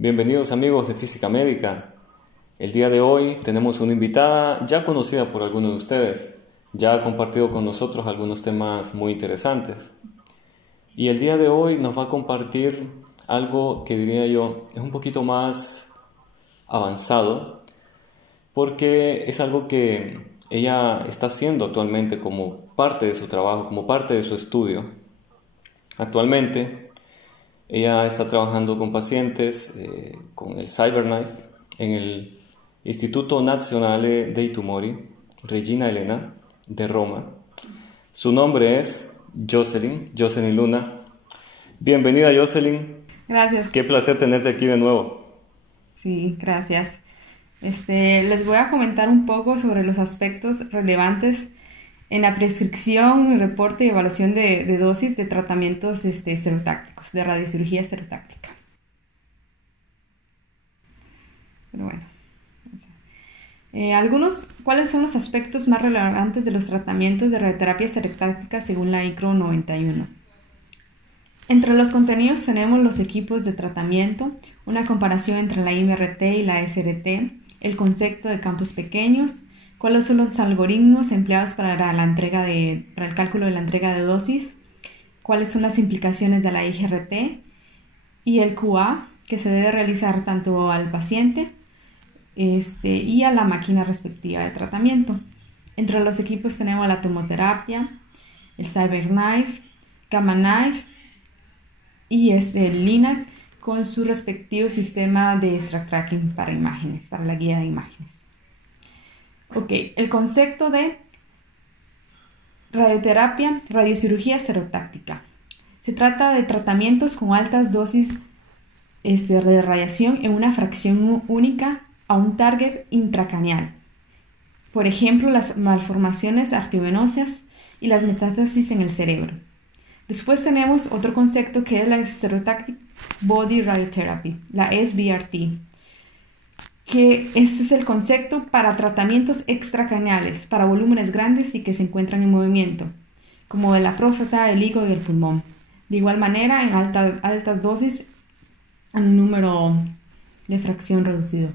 Bienvenidos amigos de Física Médica. El día de hoy tenemos una invitada ya conocida por algunos de ustedes. Ya ha compartido con nosotros algunos temas muy interesantes. Y el día de hoy nos va a compartir algo que diría yo es un poquito más avanzado, porque es algo que ella está haciendo actualmente como parte de su trabajo, como parte de su estudio. Actualmente ella está trabajando con pacientes con el CyberKnife en el Istituto Nazionale dei Tumori Regina Elena de Roma. Su nombre es Jocelyn Luna. Bienvenida, Jocelyn. Gracias. Qué placer tenerte aquí de nuevo. Sí, gracias. Les voy a comentar un poco sobre los aspectos relevantes en la prescripción, reporte y evaluación de dosis de tratamientos esterotácticos, de radiocirugía esterotáctica. Pero bueno, ¿cuáles son los aspectos más relevantes de los tratamientos de radioterapia esterotáctica según la ICRO 91? Entre los contenidos tenemos los equipos de tratamiento, una comparación entre la IMRT y la SRT, el concepto de campos pequeños, cuáles son los algoritmos empleados para el cálculo de la entrega de dosis, cuáles son las implicaciones de la IGRT y el QA que se debe realizar tanto al paciente y a la máquina respectiva de tratamiento. Entre los equipos tenemos la tomoterapia, el CyberKnife, Gamma Knife y el LINAC con su respectivo sistema de extract tracking para imágenes, para la guía de imágenes. Ok, el concepto de radioterapia, radiocirugía esterotáctica. Se trata de tratamientos con altas dosis de radiación en una fracción única a un target intracraneal. Por ejemplo, las malformaciones arteriovenosas y las metástasis en el cerebro. Después tenemos otro concepto que es la Stereotactic Body Radiotherapy, la SBRT, que este es el concepto para tratamientos extracraneales, para volúmenes grandes y que se encuentran en movimiento, como de la próstata, el hígado y el pulmón. De igual manera, en altas dosis, un número de fracción reducido.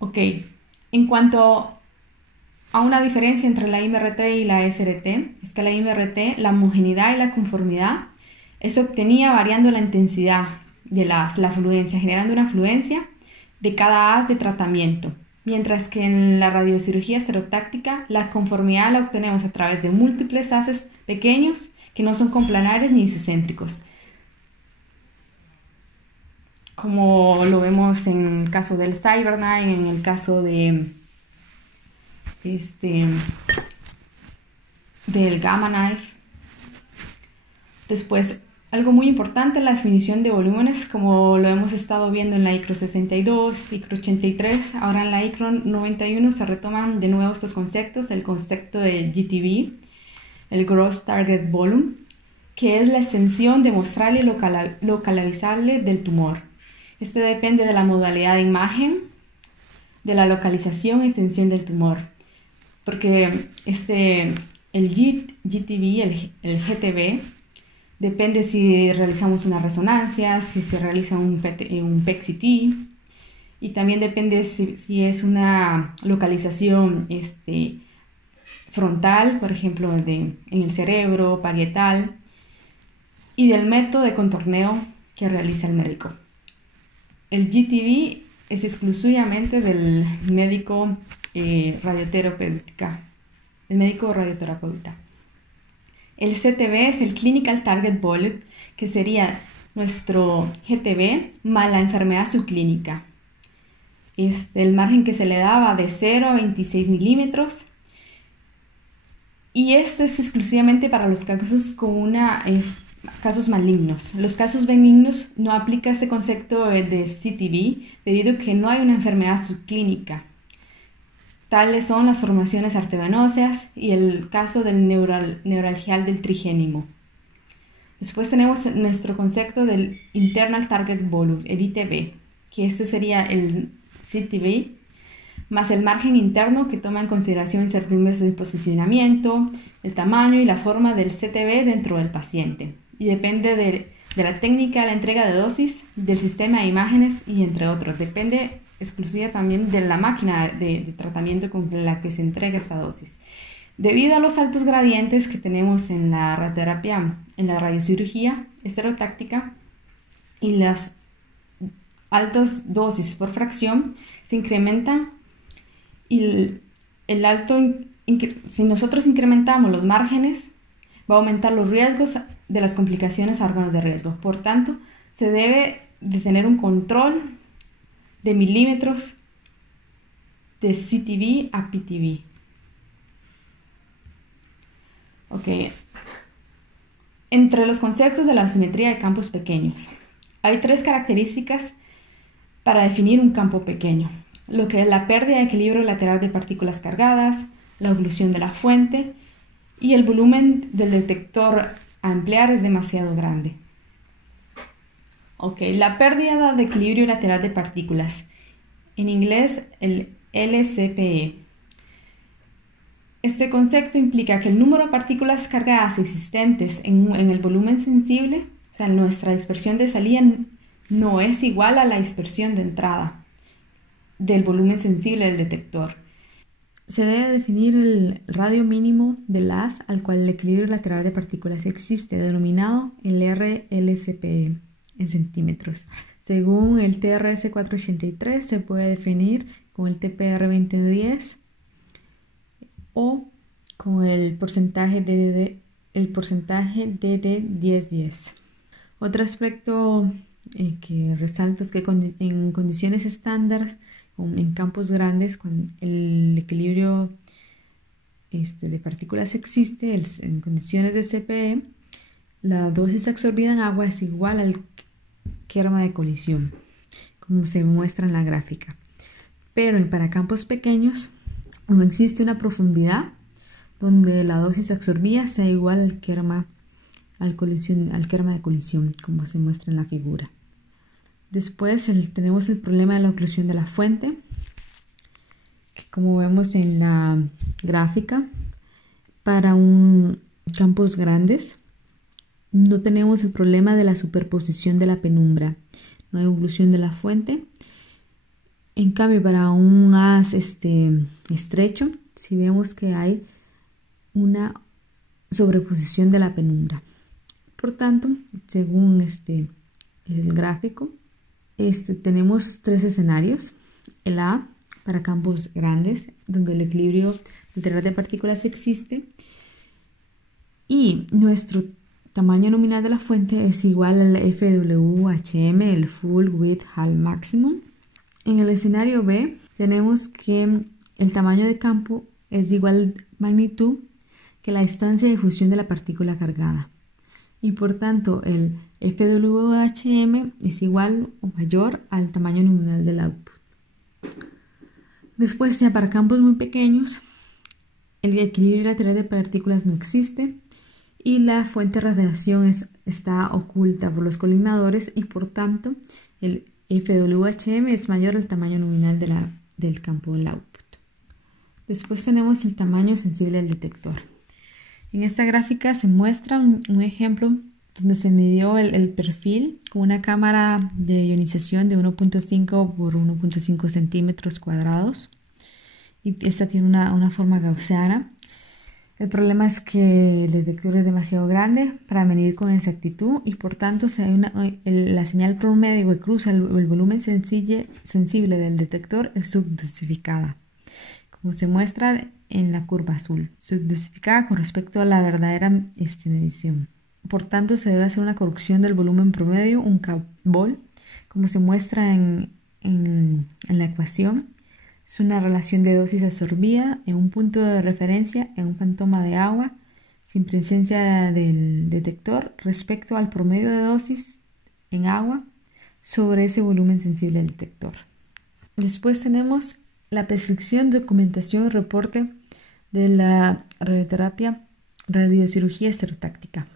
Ok, en cuanto a una diferencia entre la IMRT y la SRT, es que la IMRT, la homogeneidad y la conformidad, se obtenía variando la intensidad de la fluencia, generando una fluencia de cada haz de tratamiento, mientras que en la radiocirugía esterotáctica la conformidad la obtenemos a través de múltiples haces pequeños que no son coplanares ni isocéntricos, como lo vemos en el caso del CyberKnife, en el caso del Gamma Knife. Después, algo muy importante, la definición de volúmenes, como lo hemos estado viendo en la ICRO 62, ICRO 83, ahora en la ICRO 91 se retoman de nuevo estos conceptos, el concepto de GTV, el Gross Target Volume, que es la extensión demostrable y localizable del tumor. Este depende de la modalidad de imagen, de la localización y extensión del tumor, porque el GTV, el GTV, depende si realizamos una resonancia, si se realiza un PET-CT, y también depende si es una localización frontal, por ejemplo, en el cerebro, parietal, y del método de contorneo que realiza el médico. El GTV es exclusivamente del médico radioterapeuta. El CTV es el Clinical Target Volume, que sería nuestro GTV más la enfermedad subclínica. El margen que se le daba de 0 a 26 milímetros. Y este es exclusivamente para los casos casos malignos. Los casos benignos no aplica este concepto de CTV debido a que no hay una enfermedad subclínica. Tales son las formaciones arteriovenosas y el caso del neuralgial del trigémino. Después tenemos nuestro concepto del Internal Target Volume, el ITV, que este sería el CTV, más el margen interno que toma en consideración incertidumbres de posicionamiento, el tamaño y la forma del CTV dentro del paciente. Y depende de la técnica de la entrega de dosis, del sistema de imágenes y entre otros. Depende exclusiva también de la máquina de tratamiento con la que se entrega esta dosis. Debido a los altos gradientes que tenemos en la radioterapia, en la radiocirugía estereotáctica y las altas dosis por fracción, se incrementan y si nosotros incrementamos los márgenes, va a aumentar los riesgos de las complicaciones a órganos de riesgo. Por tanto, se debe de tener un control de milímetros de CTV a PTV. Ok. Entre los conceptos de la dosimetría de campos pequeños, hay 3 características para definir un campo pequeño, lo que es la pérdida de equilibrio lateral de partículas cargadas, la oclusión de la fuente y el volumen del detector a emplear es demasiado grande. Ok, la pérdida de equilibrio lateral de partículas, en inglés el LCPE. Este concepto implica que el número de partículas cargadas existentes en el volumen sensible, o sea, nuestra dispersión de salida, no es igual a la dispersión de entrada del volumen sensible del detector. Se debe definir el radio mínimo del haz al cual el equilibrio lateral de partículas existe, denominado el RLCPE en centímetros. Según el TRS 483 se puede definir con el TPR 2010 o con el porcentaje DD1010. Otro aspecto que resalto es que en condiciones estándar, en campos grandes, cuando el equilibrio de partículas existe, en condiciones de CPE, la dosis absorbida en agua es igual al kerma de colisión, como se muestra en la gráfica. Pero para campos pequeños no existe una profundidad donde la dosis absorbida sea igual al kerma de colisión, como se muestra en la figura. Después tenemos el problema de la oclusión de la fuente, que como vemos en la gráfica, para campos grandes no tenemos el problema de la superposición de la penumbra, no hay oclusión de la fuente. En cambio, para un haz estrecho, si vemos que hay una sobreposición de la penumbra. Por tanto, según el gráfico, tenemos 3 escenarios. El A, para campos grandes, donde el equilibrio lateral de partículas existe y nuestro tamaño nominal de la fuente es igual al FWHM, el Full Width Hall Maximum. En el escenario B tenemos que el tamaño de campo es de igual magnitud que la distancia de difusión de la partícula cargada y por tanto el FWHM es igual o mayor al tamaño nominal del output. Después, ya para campos muy pequeños, el equilibrio lateral de partículas no existe y la fuente de radiación está oculta por los colimadores y por tanto el FWHM es mayor al tamaño nominal del campo del output. Después tenemos el tamaño sensible del detector. En esta gráfica se muestra un ejemplo donde se midió el perfil con una cámara de ionización de 1.5 por 1.5 centímetros cuadrados y esta tiene una forma gaussiana. El problema es que el detector es demasiado grande para medir con exactitud y por tanto la señal promedio que cruza el volumen sensible del detector es subdosificada, como se muestra en la curva azul, subdosificada con respecto a la verdadera medición. Por tanto, se debe hacer una corrección del volumen promedio, un K-vol, como se muestra en la ecuación. Es una relación de dosis absorbida en un punto de referencia en un fantoma de agua sin presencia del detector respecto al promedio de dosis en agua sobre ese volumen sensible del detector. Después tenemos la prescripción, documentación y reporte de la radiocirugía estereotáctica.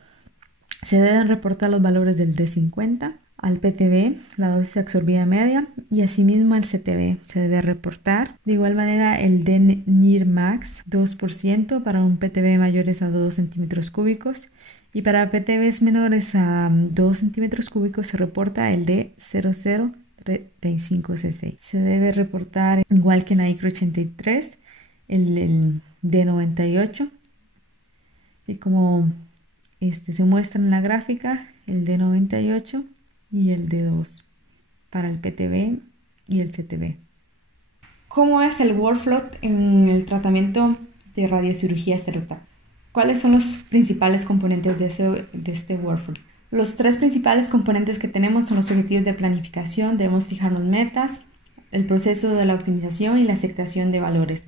Se deben reportar los valores del D50 al PTB, la dosis absorbida media, y asimismo al CTB. Se debe reportar de igual manera el D-NIR max 2% para un PTB mayores a 2 centímetros cúbicos Y para PTBs menores a 2 centímetros cúbicos se reporta el D0035cc. Se debe reportar igual que en la ICRO 83, el D98. Y como se muestra en la gráfica, el D98 y el D2 para el PTB y el CTB. ¿Cómo es el workflow en el tratamiento de radiocirugía estereotáctica? ¿Cuáles son los principales componentes de este workflow? Los 3 principales componentes que tenemos son los objetivos de planificación, debemos fijarnos metas, el proceso de la optimización y la aceptación de valores.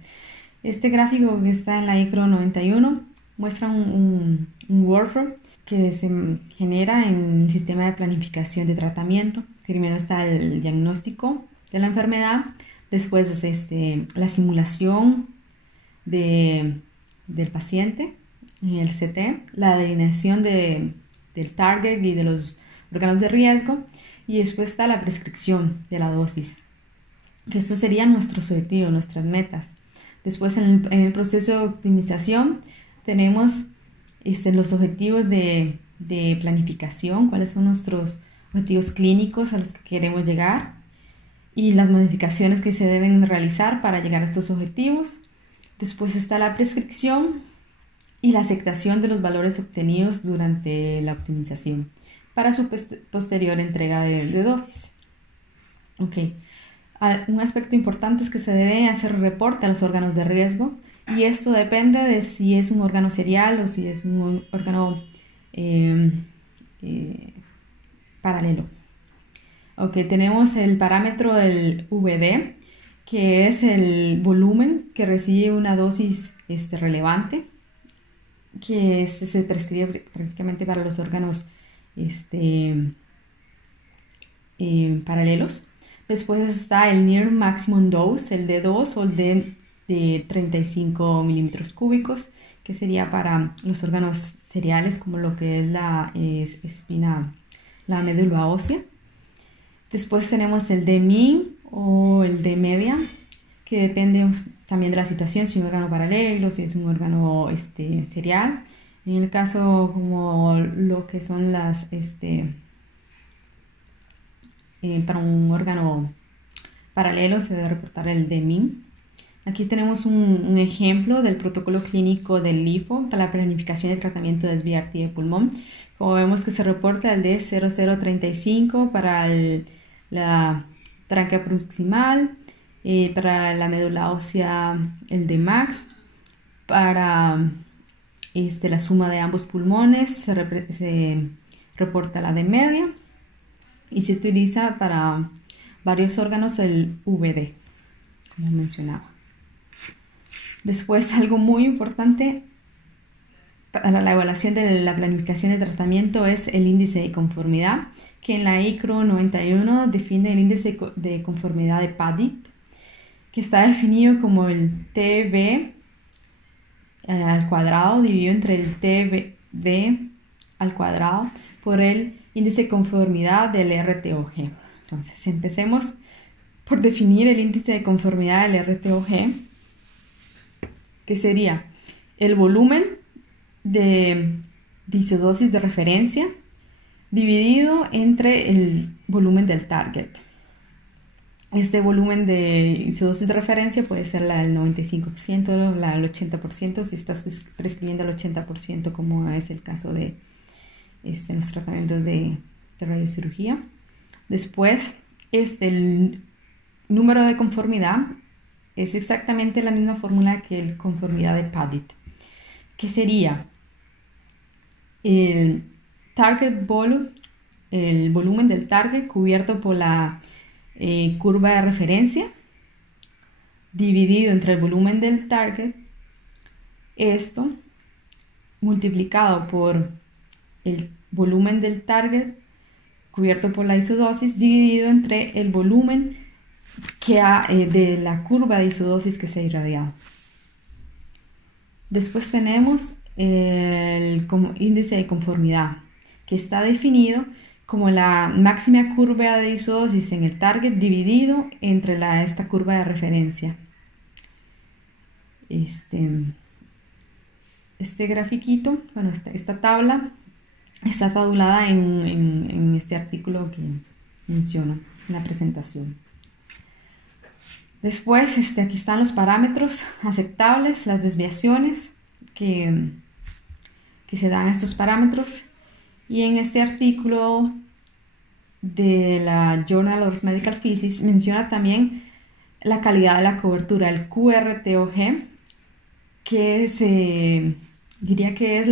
Este gráfico que está en la ICRO 91 muestra un workflow que se genera en el sistema de planificación de tratamiento. Primero está el diagnóstico de la enfermedad, después la simulación del paciente, el CT, la delineación del target y de los órganos de riesgo, y después está la prescripción de la dosis, que estos serían nuestros objetivos, nuestras metas. Después en el proceso de optimización tenemos los objetivos de planificación, cuáles son nuestros objetivos clínicos a los que queremos llegar y las modificaciones que se deben realizar para llegar a estos objetivos. Después está la prescripción y la aceptación de los valores obtenidos durante la optimización para su posterior entrega de dosis. Un aspecto importante es que se debe hacer reporte a los órganos de riesgo, y esto depende de si es un órgano serial o si es un órgano paralelo. Tenemos el parámetro del VD, que es el volumen que recibe una dosis relevante, que se prescribe prácticamente para los órganos paralelos. Después está el Near Maximum Dose, el D2 o el D de 35 milímetros cúbicos, que sería para los órganos seriales como lo que es la espina, la médula ósea. Después tenemos el D-min o el D-media, que depende también de la situación, si es un órgano paralelo, si es un órgano serial. En el caso como lo que son las para un órgano paralelo se debe reportar el D-min. Aquí tenemos un ejemplo del protocolo clínico del LIFO para la planificación de tratamiento de SBRT de pulmón. Como vemos que se reporta el D0035 para la tráquea proximal, para la médula ósea el D-max, para la suma de ambos pulmones se reporta la D-media, y se utiliza para varios órganos el VD, como mencionaba. Después, algo muy importante para la evaluación de la planificación de tratamiento es el índice de conformidad, que en la ICRO 91 define el índice de conformidad de PADIT, que está definido como el TB al cuadrado dividido entre el TB al cuadrado por el índice de conformidad del RTOG. Entonces, empecemos por definir el índice de conformidad del RTOG, que sería el volumen de isodosis de referencia dividido entre el volumen del target. Este volumen de isodosis de referencia puede ser la del 95%, la del 80%, si estás prescribiendo el 80%, como es el caso de los tratamientos de radiocirugía. Después, el número de conformidad es exactamente la misma fórmula que el conformidad de PADIT, que sería el target volume, el volumen del target cubierto por la curva de referencia dividido entre el volumen del target, esto multiplicado por el volumen del target cubierto por la isodosis dividido entre el volumen de la curva de isodosis que se ha irradiado. Después tenemos el índice de conformidad, que está definido como la máxima curva de isodosis en el target dividido entre esta curva de referencia. Este grafiquito, bueno, esta tabla está tabulada en este artículo que menciono en la presentación. Después, aquí están los parámetros aceptables, las desviaciones que se dan a estos parámetros. Y en este artículo de la Journal of Medical Physics menciona también la calidad de la cobertura, el QRTOG, que se diría que es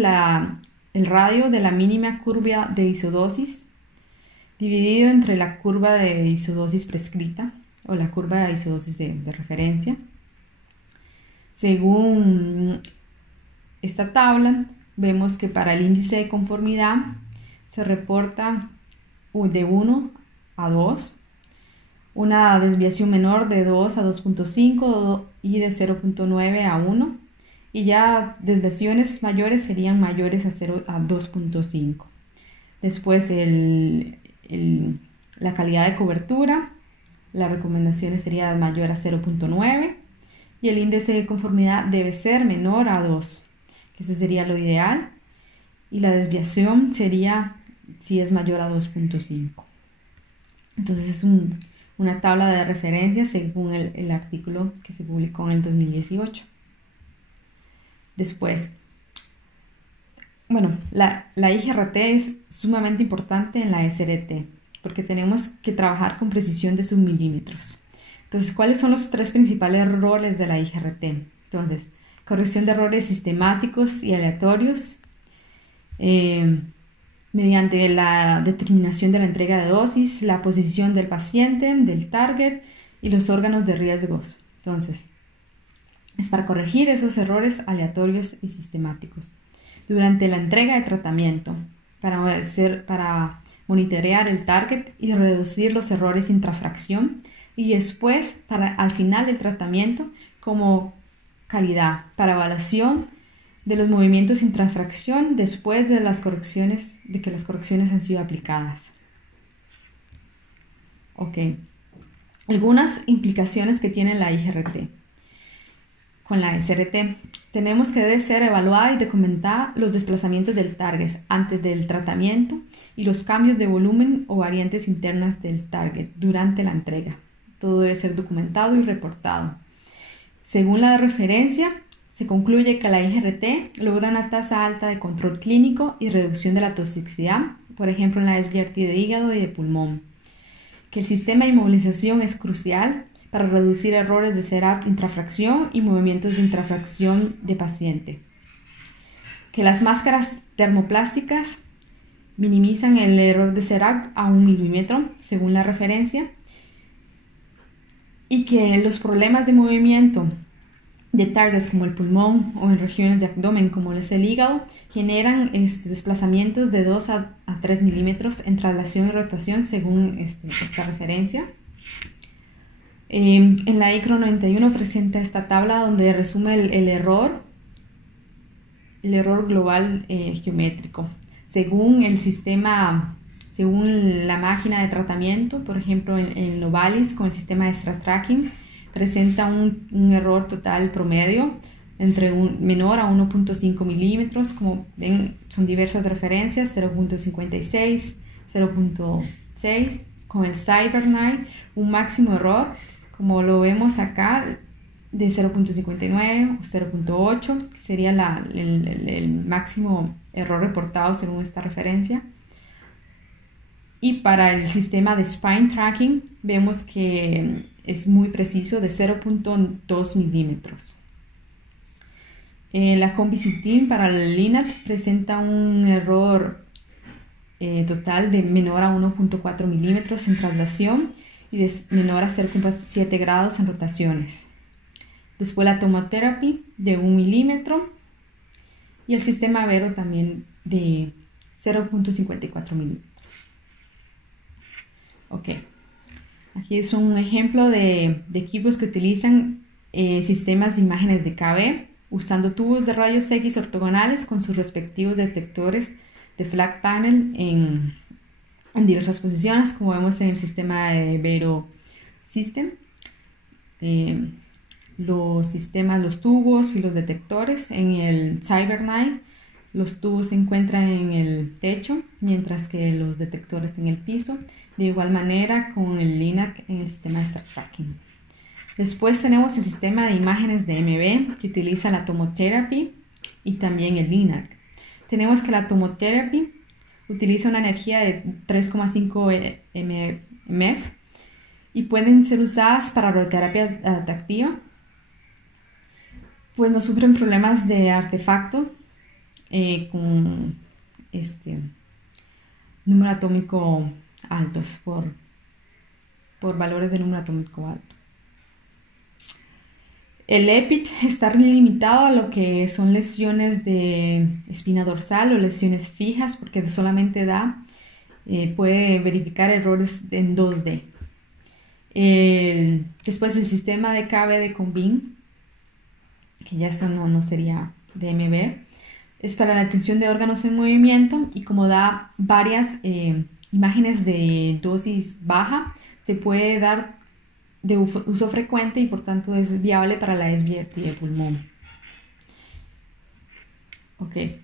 el radio de la mínima curva de isodosis dividido entre la curva de isodosis prescrita o la curva de isodosis de referencia. Según esta tabla, vemos que para el índice de conformidad se reporta de 1 a 2, una desviación menor de 2 a 2.5 y de 0.9 a 1, y ya desviaciones mayores serían mayores a 0 a 2.5. Después la calidad de cobertura, las recomendaciones serían mayor a 0.9 y el índice de conformidad debe ser menor a 2, que eso sería lo ideal, y la desviación sería si es mayor a 2.5. Entonces es una tabla de referencia según el artículo que se publicó en el 2018. Después, bueno, la IGRT es sumamente importante en la SRT porque tenemos que trabajar con precisión de submilímetros. Entonces, ¿cuáles son los 3 principales roles de la IGRT? Entonces, corrección de errores sistemáticos y aleatorios, mediante la determinación de la entrega de dosis, la posición del paciente, del target y los órganos de riesgos. Entonces, es para corregir esos errores aleatorios y sistemáticos. Durante la entrega de tratamiento, para monitorear el target y reducir los errores intrafracción, y después, al final del tratamiento, como calidad, para evaluación de los movimientos intrafracción después de que las correcciones han sido aplicadas. Ok. Algunas implicaciones que tiene la IGRT. Con la SRT, tenemos que debe ser evaluada y documentar los desplazamientos del target antes del tratamiento y los cambios de volumen o variantes internas del target durante la entrega. Todo debe ser documentado y reportado. Según la referencia, se concluye que la IGRT logra una tasa alta de control clínico y reducción de la toxicidad, por ejemplo en la SBRT de hígado y de pulmón. Que el sistema de inmovilización es crucial para reducir errores de CERAP intrafracción y movimientos de intrafracción de paciente. Que las máscaras termoplásticas minimizan el error de CERAP a 1 milímetro, según la referencia. Y que los problemas de movimiento de targets como el pulmón o en regiones de abdomen como es el hígado generan desplazamientos de 2 a 3 milímetros en traslación y rotación según esta referencia. En la ICRO 91 presenta esta tabla donde resume el error global geométrico según el sistema, según la máquina de tratamiento. Por ejemplo, en Novalis con el sistema de StratTracking presenta un error total promedio entre menor a 1.5 milímetros. Como ven, son diversas referencias: 0.56, 0.6. Con el CyberKnife, un máximo error, como lo vemos acá, de 0.59 o 0.8, que sería el máximo error reportado según esta referencia. Y para el sistema de Spine Tracking vemos que es muy preciso, de 0.2 milímetros. La Combi-CTIM para el LINAC presenta un error total de menor a 1.4 milímetros en traslación y de menor a 0.7 grados en rotaciones. Después la Tomotherapy de 1 milímetro y el sistema Vero también de 0.54 milímetros. Ok, aquí es un ejemplo de equipos que utilizan sistemas de imágenes de KB usando tubos de rayos X ortogonales con sus respectivos detectores de flat panel en diversas posiciones, como vemos en el sistema de Vero System. Los tubos y los detectores en el CyberKnife, Los tubos se encuentran en el techo, mientras que los detectores en el piso. De igual manera con el LINAC en el sistema de tracking. Después tenemos el sistema de imágenes de MB que utiliza la tomotherapy y también el LINAC. Tenemos que la tomotherapy utiliza una energía de 3,5 mF y pueden ser usadas para radioterapia adaptativa, pues no sufren problemas de artefacto con número atómico altos, por valores de número atómico alto. El EPIT está limitado a lo que son lesiones de espina dorsal o lesiones fijas, porque solamente puede verificar errores en 2D. Después el sistema de KB de Combin, que ya eso no sería DMB, es para la atención de órganos en movimiento, y como da varias imágenes de dosis baja, se puede dar de uso frecuente y por tanto es viable para la SBRT de pulmón. Okay.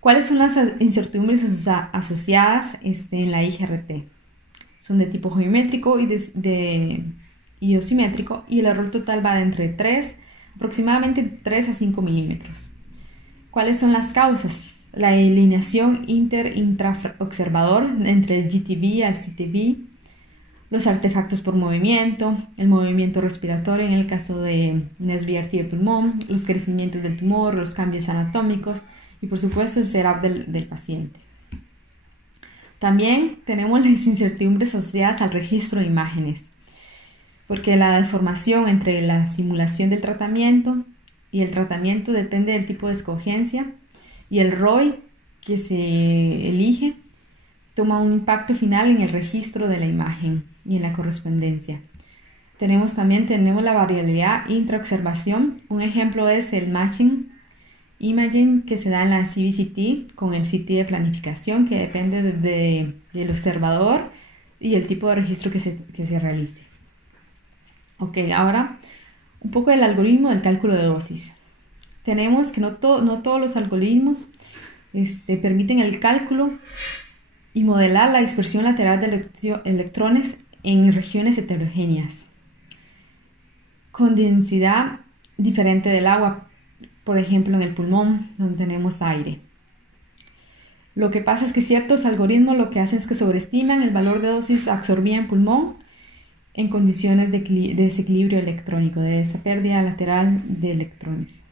¿Cuáles son las incertidumbres asociadas en la IGRT? Son de tipo geométrico y dosimétrico, y el error total va de entre aproximadamente 3 a 5 milímetros. ¿Cuáles son las causas? La alineación intraobservador entre el GTV al CTV, los artefactos por movimiento, el movimiento respiratorio en el caso de un SBRT de pulmón, los crecimientos del tumor, los cambios anatómicos y por supuesto el setup del paciente. También tenemos las incertidumbres asociadas al registro de imágenes, porque la deformación entre la simulación del tratamiento y el tratamiento depende del tipo de escogencia, y el ROI que se elige toma un impacto final en el registro de la imagen y en la correspondencia. Tenemos la variabilidad intraobservación. Un ejemplo es el matching imaging que se da en la CBCT con el CT de planificación, que depende del observador y el tipo de registro que se realice. Ok, ahora un poco del algoritmo del cálculo de dosis. Tenemos que no todos los algoritmos permiten el cálculo y modelar la dispersión lateral de electrones en regiones heterogéneas con densidad diferente del agua, por ejemplo en el pulmón donde tenemos aire. Lo que pasa es que ciertos algoritmos lo que hacen es que sobreestiman el valor de dosis absorbida en pulmón en condiciones de desequilibrio electrónico, de esa pérdida lateral de electrones.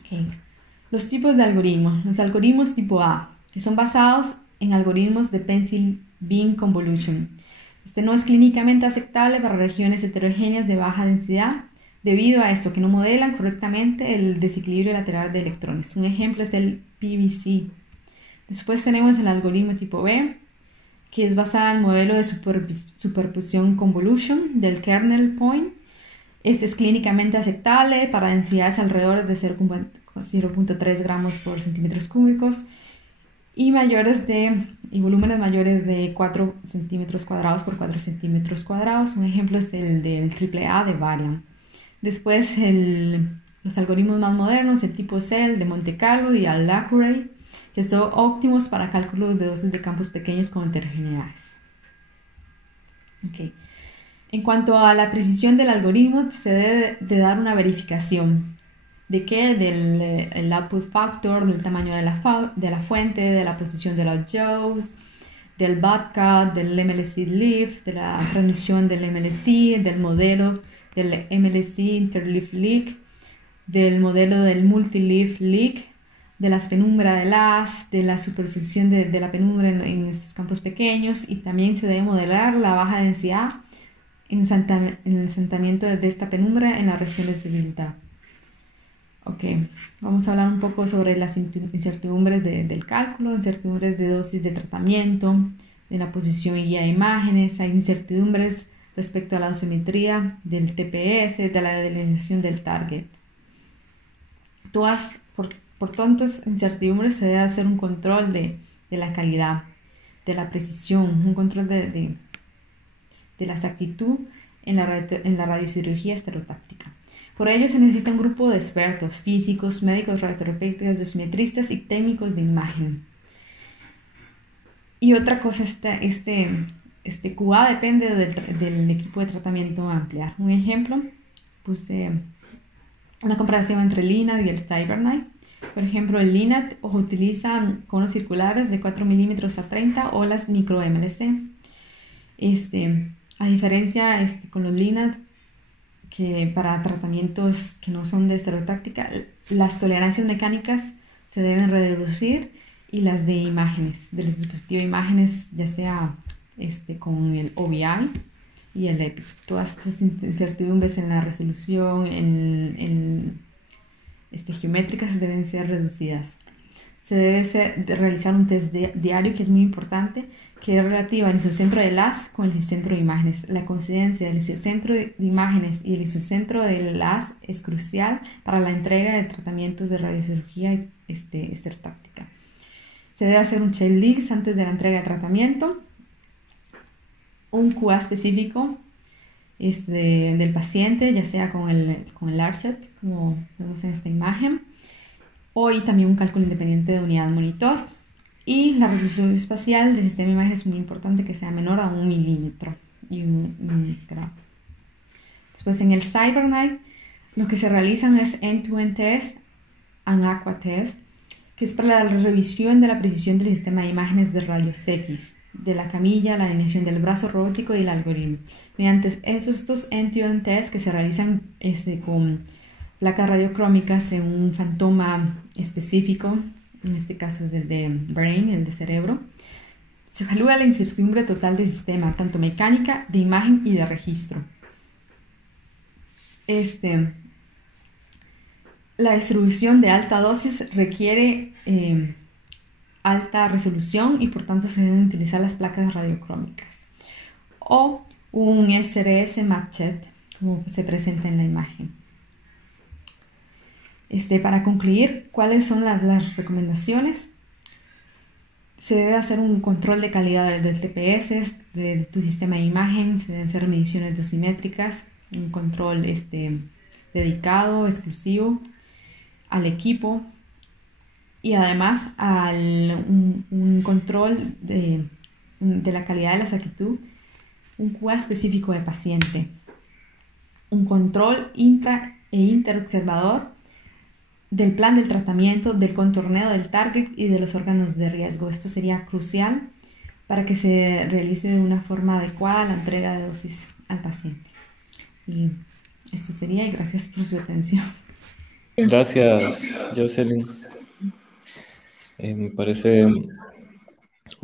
Okay. Los tipos de algoritmos. Los algoritmos tipo A, que son basados en algoritmos de Pencil Beam Convolution. Este no es clínicamente aceptable para regiones heterogéneas de baja densidad, debido a esto que no modelan correctamente el desequilibrio lateral de electrones. Un ejemplo es el PVC. Después tenemos el algoritmo tipo B, que es basado en el modelo de superposición convolution del kernel point. Este es clínicamente aceptable para densidades alrededor de 0.3 gramos por centímetros cúbicos y volúmenes mayores de 4 centímetros cuadrados por 4 centímetros cuadrados. Un ejemplo es el del AAA de Varian. Después los algoritmos más modernos, el tipo CEL de Monte Carlo y el Accurate, que son óptimos para cálculos de dosis de campos pequeños con heterogeneidades. Okay. En cuanto a la precisión del algoritmo, se debe de dar una verificación. ¿De qué? Del output factor, del tamaño de la fuente, de la posición de los jaws, del botcut, del MLC leaf, de la transmisión del MLC, del modelo del MLC interleaf leak, del modelo del multi-leaf leak, de la penumbra de de la superposición de la penumbra en estos campos pequeños, y también se debe modelar la baja densidad en el asentamiento de esta penumbra en las regiones de debilidad. Ok, vamos a hablar un poco sobre las incertidumbres del cálculo, incertidumbres de dosis de tratamiento, de la posición y guía de imágenes. Hay incertidumbres respecto a la dosimetría del TPS, de la delineación del target. Por tantas incertidumbres se debe hacer un control de la calidad, de la precisión, un control de la exactitud en la radiocirugía estereotáctica. Por ello se necesita un grupo de expertos, físicos, médicos, radioterapeutas, dosimetristas y técnicos de imagen. Y otra cosa, este QA depende del equipo de tratamiento a ampliar. Un ejemplo, puse una comparación entre el LINAD y el CyberKnife. Por ejemplo, el LINAD utiliza conos circulares de 4 milímetros a 30 o las micro MLC. A diferencia con los LINAD, que para tratamientos que no son de estereotáctica, las tolerancias mecánicas se deben reducir, y las de imágenes, del dispositivo de imágenes, ya sea con el OBI y el EPIC. Todas estas incertidumbres en la resolución, en geométricas, deben ser reducidas. Se debe realizar un test diario, que es muy importante, que es relativo al isocentro del haz con el isocentro de imágenes. La coincidencia del isocentro de imágenes y el isocentro del haz es crucial para la entrega de tratamientos de radiocirugía estereotáctica. Se debe hacer un checklist antes de la entrega de tratamiento, un QA específico del paciente, ya sea con el ARCHAT, como vemos en esta imagen, y también un cálculo independiente de unidad monitor. Y la resolución espacial del sistema de imagen es muy importante, que sea menor a 1 milímetro y un grado. Después, en el CyberKnife, lo que se realizan es end-to-end test and aqua test, que es para la revisión de la precisión del sistema de imágenes de rayos X, de la camilla, la alineación del brazo robótico y el algoritmo. Mediante estos end-to-end tests, que se realizan con placas radiocrómicas en un fantoma específico, en este caso es el de brain, el de cerebro, se evalúa la incertidumbre total del sistema, tanto mecánica, de imagen y de registro. La distribución de alta dosis requiere alta resolución, y por tanto se deben utilizar las placas radiocrómicas o un SRS matchet, como se presenta en la imagen. Para concluir, ¿cuáles son las recomendaciones? Se debe hacer un control de calidad del TPS, de tu sistema de imagen. Se deben hacer mediciones dosimétricas, un control dedicado, exclusivo al equipo, y además un control de la calidad de la exactitud, un QA específico de paciente, un control interobservador del plan del tratamiento, del contorneo del target y de los órganos de riesgo. Esto sería crucial para que se realice de una forma adecuada la entrega de dosis al paciente. Y esto sería, y gracias por su atención. Gracias, Jocelyn. Me parece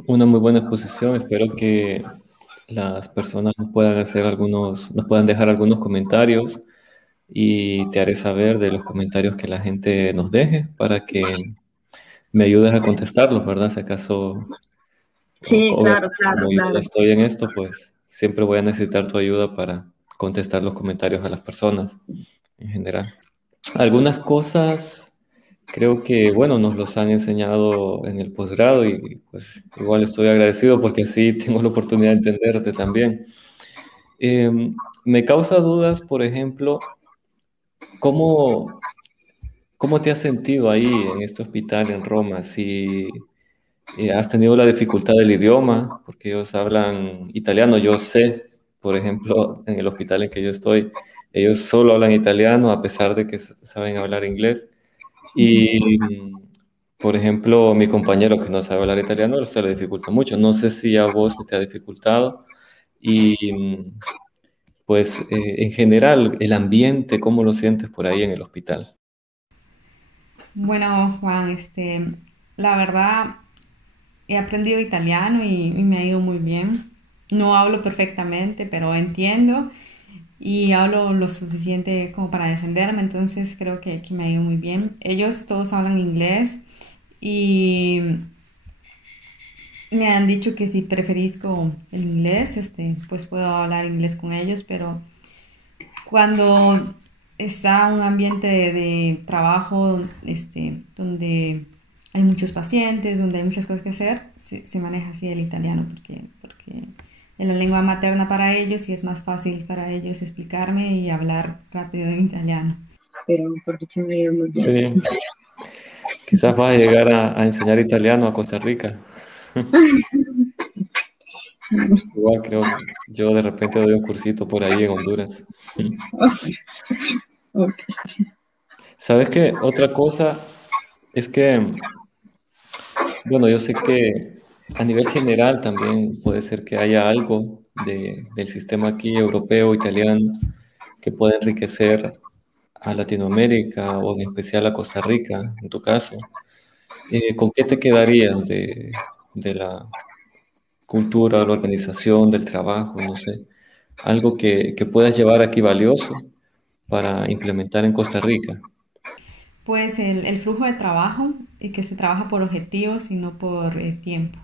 una muy buena exposición. Espero que las personas nos puedan dejar algunos comentarios, y te haré saber de los comentarios que la gente nos deje para que me ayudes a contestarlos, ¿verdad? Si acaso, Sí, claro. como yo no estoy en esto, pues siempre voy a necesitar tu ayuda para contestar los comentarios a las personas en general. Algunas cosas creo que, bueno, nos los han enseñado en el posgrado, y pues igual estoy agradecido porque así tengo la oportunidad de entenderte también. Me causa dudas, por ejemplo, ¿cómo te has sentido ahí en este hospital en Roma? Si has tenido la dificultad del idioma, porque ellos hablan italiano. Yo sé, por ejemplo, en el hospital en que yo estoy, ellos solo hablan italiano a pesar de que saben hablar inglés. Y, por ejemplo, mi compañero que no sabe hablar italiano se le dificulta mucho. No sé si a vos se te ha dificultado. Y pues en general, el ambiente, ¿cómo lo sientes por ahí en el hospital? Bueno, Juan, la verdad, he aprendido italiano y me ha ido muy bien. No hablo perfectamente, pero entiendo y hablo lo suficiente como para defenderme, entonces creo que me ha ido muy bien. Ellos todos hablan inglés y me han dicho que si preferisco el inglés, pues puedo hablar inglés con ellos, pero cuando está un ambiente de trabajo donde hay muchos pacientes, donde hay muchas cosas que hacer, se maneja así el italiano, porque la lengua materna para ellos y es más fácil para ellos explicarme y hablar rápido en italiano. Pero porque se me dio muy Qué bien. bien. Quizás vas a llegar a enseñar italiano a Costa Rica. Igual creo que yo de repente doy un cursito por ahí en Honduras. Ok. ¿Sabes qué? Otra cosa es que, bueno, yo sé que a nivel general también puede ser que haya algo del sistema aquí europeo, italiano, que pueda enriquecer a Latinoamérica o en especial a Costa Rica, en tu caso. ¿Con qué te quedarías de la cultura, la organización, del trabajo, no sé? Algo que puedas llevar aquí valioso para implementar en Costa Rica. Pues el flujo de trabajo y que se trabaja por objetivos y no por tiempo.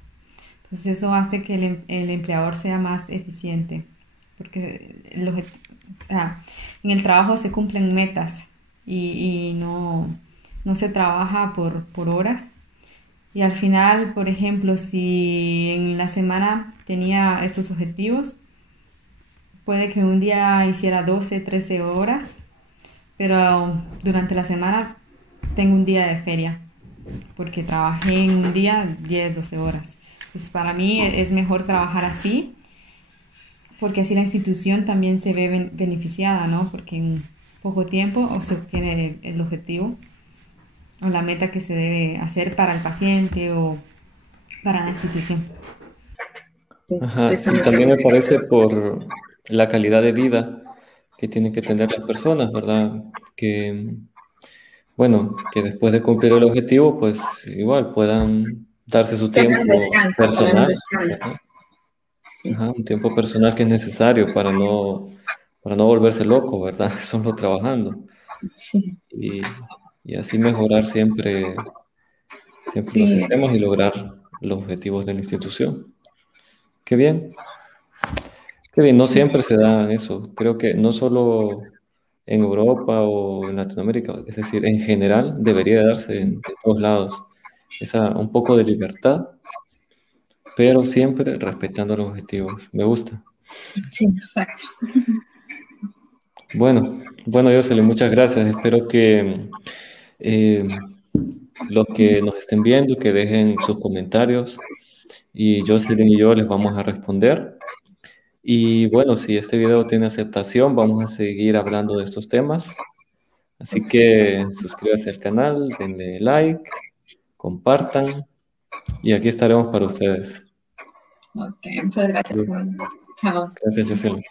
Entonces eso hace que el empleador sea más eficiente, porque o sea, en el trabajo se cumplen metas y no se trabaja por horas. Y al final, por ejemplo, si en la semana tenía estos objetivos, puede que un día hiciera 12 13 horas, pero durante la semana tengo un día de feria, porque trabajé en un día 10 12 horas. Entonces, para mí es mejor trabajar así, porque así la institución también se ve beneficiada, ¿no? Porque en poco tiempo o se obtiene el objetivo o la meta que se debe hacer para el paciente o para la institución. Pues Ajá, eso y me también me parece. parece por la calidad de vida que tienen que tener las personas, ¿verdad? Que, bueno, que después de cumplir el objetivo, pues igual puedan darse su tiempo Tener un personal, descanso. ¿verdad? Sí, Ajá, un tiempo personal que es necesario para no volverse loco, ¿verdad? Solo trabajando. sí, Y, y así mejorar siempre los sí, sistemas y lograr los objetivos de la institución. Qué bien. Qué bien, no sí, siempre se da eso. Creo que no solo en Europa o en Latinoamérica, es decir, en general debería darse en todos lados esa un poco de libertad, pero siempre respetando los objetivos. Me gusta. sí, exacto. Bueno, Jocelyn, muchas gracias. Espero que eh, los que nos estén viendo, que dejen sus comentarios y Jocelyn y yo les vamos a responder. Y bueno, si este video tiene aceptación, vamos a seguir hablando de estos temas. Así que suscríbanse al canal, denle like, compartan y aquí estaremos para ustedes. Ok, muchas gracias, Juan. Chao. Gracias, Giselle.